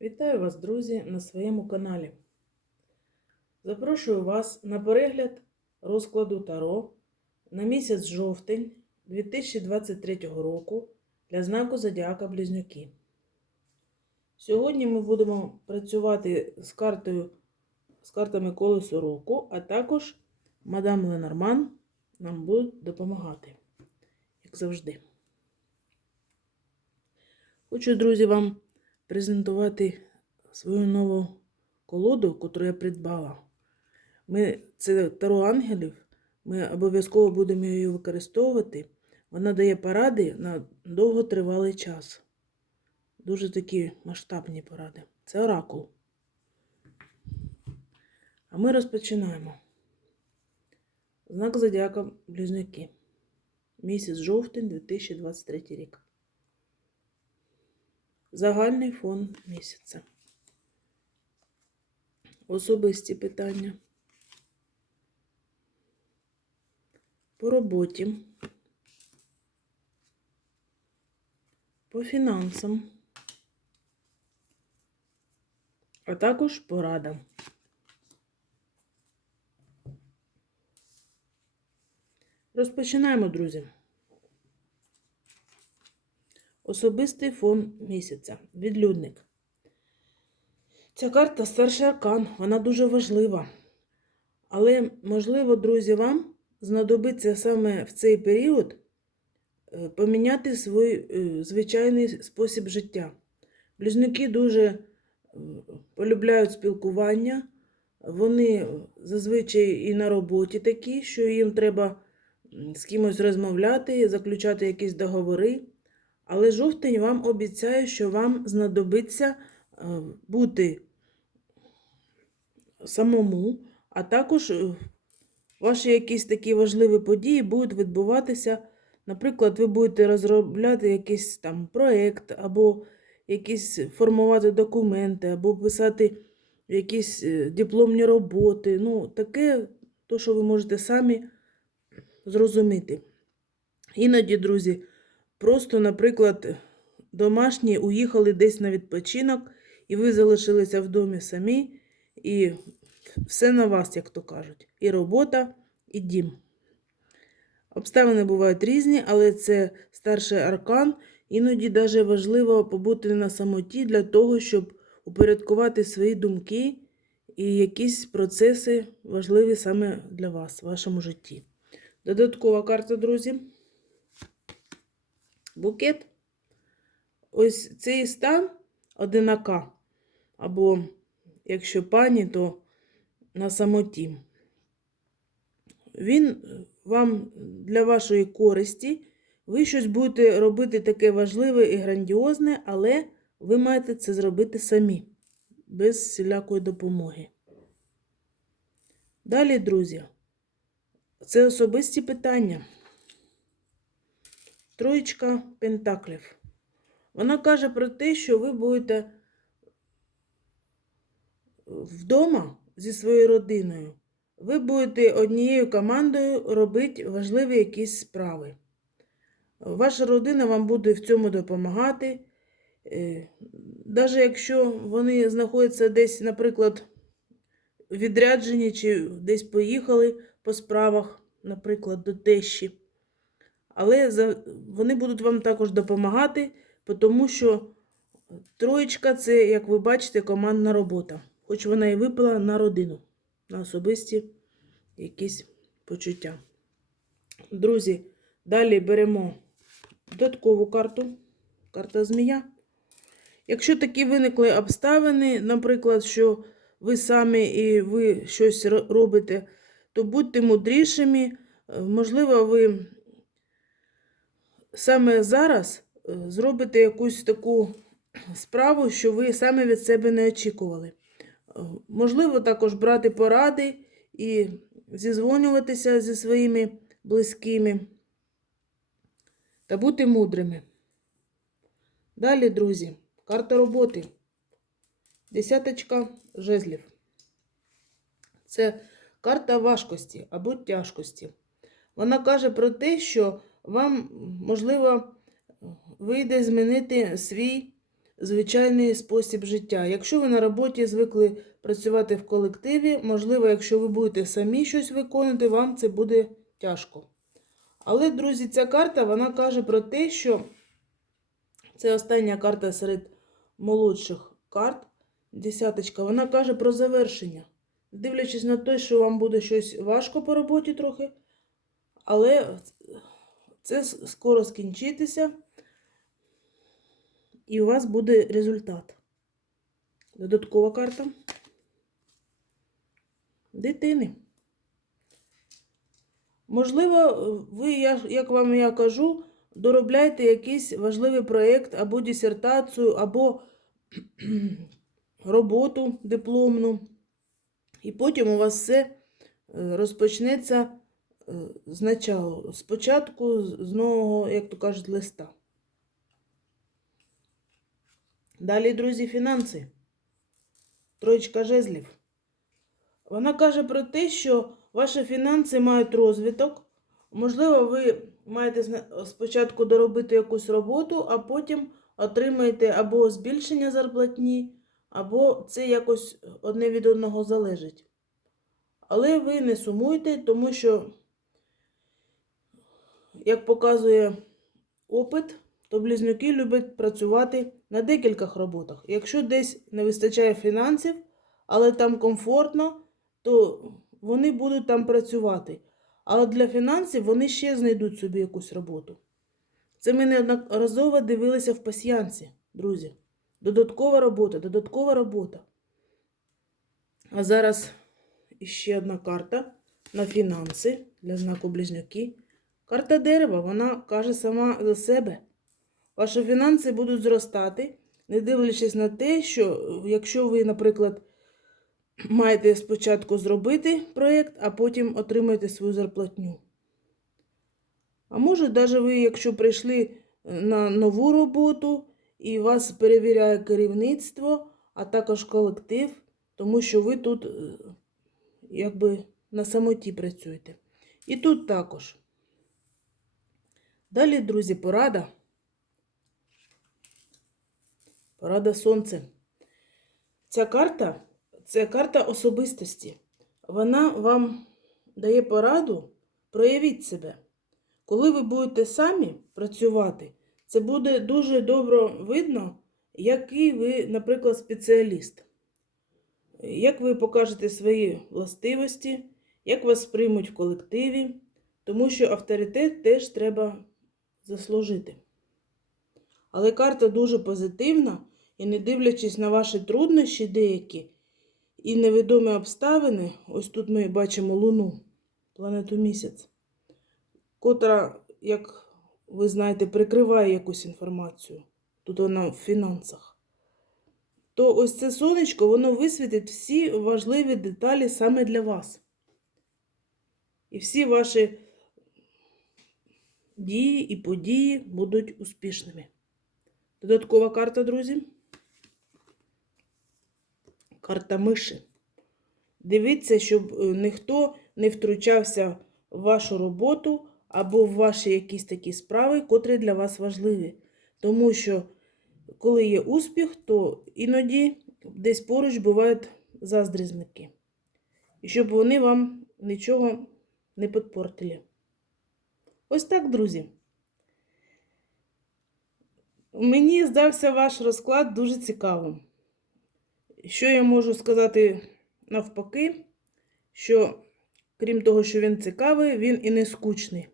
Вітаю вас, друзі, на своєму каналі. Запрошую вас на перегляд розкладу Таро на місяць жовтень 2023 року для знаку Зодіака Близнюки. Сьогодні ми будемо працювати з картою з картами колесу року, а також мадам Ленорман нам буде допомагати, як завжди. Хочу, друзі, вам презентувати свою нову колоду, яку я придбала. Ми, це Таро ангелів. Ми обов'язково будемо її використовувати. Вона дає поради на довготривалий час. Дуже такі масштабні поради. Це оракул. А ми розпочинаємо. Знак Зодіака Близнюки. Місяць жовтень 2023 рік. Загальний фон місяця. Особисті питання. По роботі. По фінансам. А також порада. Розпочинаємо, друзі. Особистий фон місяця. Відлюдник. Ця карта старший аркан, вона дуже важлива. Але, можливо, друзі, вам знадобиться саме в цей період е, поміняти свій е, звичайний спосіб життя. Близнюки дуже е, полюбляють спілкування, вони зазвичай і на роботі такі, що їм треба з кимось розмовляти, заключати якісь договори. Але жовтень вам обіцяє, що вам знадобиться бути самому, а також ваші якісь такі важливі події будуть відбуватися. Наприклад, ви будете розробляти якийсь там проєкт, або якісь формувати документи, або писати якісь е, дипломні роботи. Ну, таке, то, що ви можете самі зрозуміти. Іноді, друзі, просто, наприклад, домашні уїхали десь на відпочинок, і ви залишилися в домі самі, і все на вас, як то кажуть. І робота, і дім. Обставини бувають різні, але це старший аркан. Іноді даже важливо побути на самоті для того, щоб упорядкувати свої думки і якісь процеси важливі саме для вас, в вашому житті. Додаткова карта, друзі. Букет. Ось цей стан одинака. Або, якщо пані, то на самоті. Він вам для вашої користі, ви щось будете робити таке важливе і грандіозне, але ви маєте це зробити самі, без всілякої допомоги. Далі, друзі, це особисті питання. Троєчка пентаклів. Вона каже про те, що ви будете вдома зі своєю родиною. Ви будете однією командою робити важливі якісь справи. Ваша родина вам буде в цьому допомагати. Навіть якщо вони знаходяться десь, наприклад, відряджені чи десь поїхали по справах, наприклад, до тещі. Але вони будуть вам також допомагати, тому що троєчка це, як ви бачите, командна робота. Хоч вона і випала на родину, на особисті якісь почуття. Друзі, далі беремо додаткову карту, карта змія. Якщо такі виникли обставини, наприклад, що ви самі і ви щось робите, то будьте мудрішими. Можливо, ви саме зараз е, зробите якусь таку справу, що ви самі від себе не очікували. Е, можливо, також брати поради і зізвонюватися зі своїми близькими та бути мудрими. Далі, друзі, карта роботи. Десяточка жезлів. Це карта важкості або тяжкості. Вона каже про те, що вам, можливо, вийде змінити свій звичайний спосіб життя. Якщо ви на роботі звикли працювати в колективі, можливо, якщо ви будете самі щось виконувати, вам це буде тяжко. Але, друзі, ця карта вона каже про те, що це остання карта серед молодших карт, десяточка, вона каже про завершення. Дивлячись на те, що вам буде щось важко по роботі трохи, але це скоро скінчитися, і у вас буде результат. Додаткова карта. Дитини. Можливо, ви, як вам я кажу, доробляєте якийсь важливий проєкт або дисертацію, або роботу дипломну. І потім у вас все е, розпочнеться значалу. Спочатку з нового, як то кажуть, листа. Далі, друзі, фінанси. Троєчка жезлів. Вона каже про те, що ваші фінанси мають розвиток. Можливо, ви маєте спочатку доробити якусь роботу, а потім отримаєте або збільшення зарплатні, або це якось одне від одного залежить. Але ви не сумуйте, тому що, як показує опит, то близнюки люблять працювати на декількох роботах. Якщо десь не вистачає фінансів, але там комфортно, то вони будуть там працювати. Але для фінансів вони ще знайдуть собі якусь роботу. Це ми неодноразово дивилися в пасьянсі, друзі. Додаткова робота, додаткова робота. А зараз іще одна карта на фінанси для знаку близнюки. Карта дерева, вона каже сама за себе. Ваші фінанси будуть зростати, не дивлячись на те, що якщо ви, наприклад, маєте спочатку зробити проєкт, а потім отримаєте свою зарплатню. А може, навіть ви, якщо прийшли е, на нову роботу і вас перевіряє керівництво, а також колектив, тому що ви тут е, якби на самоті працюєте. І тут також. Далі, друзі, порада. Порада сонце. Ця карта це карта особистості. Вона вам дає пораду проявіть себе. Коли ви будете самі працювати, це буде дуже добре видно, який ви, наприклад, спеціаліст. Як ви покажете свої властивості, як вас приймуть в колективі, тому що авторитет теж треба заслужити. Але карта дуже позитивна, і не дивлячись на ваші труднощі деякі і невідомі обставини, ось тут ми бачимо Луну, планету місяць, котра, як ви знаєте, прикриває якусь інформацію. Тут вона в фінансах. То ось це сонечко, воно висвітить всі важливі деталі саме для вас. І всі ваші дії і події будуть успішними. Додаткова карта, друзі. Карта миші. Дивіться, щоб е, ніхто не втручався в вашу роботу або в ваші якісь такі справи, котрі для вас важливі. Тому що, коли є успіх, то іноді десь поруч бувають заздрізники. І щоб вони вам нічого не підпортили. Ось так, друзі. Мені здався ваш розклад дуже цікавим. Що я можу сказати навпаки, що крім того, що він цікавий, він і не скучний.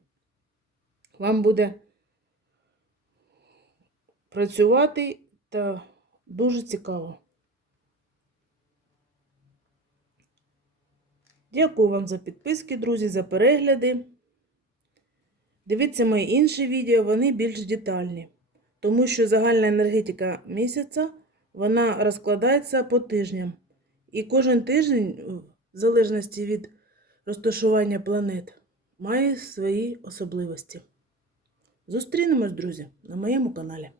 Вам буде працювати та дуже цікаво. Дякую вам за підписки, друзі, за перегляди. Дивіться мої інші відео, вони більш детальні. Тому що загальна енергетика місяця вона розкладається по тижням. І кожен тиждень, в залежності від розташування планет, має свої особливості. Зустрінемось, друзі, на моєму каналі.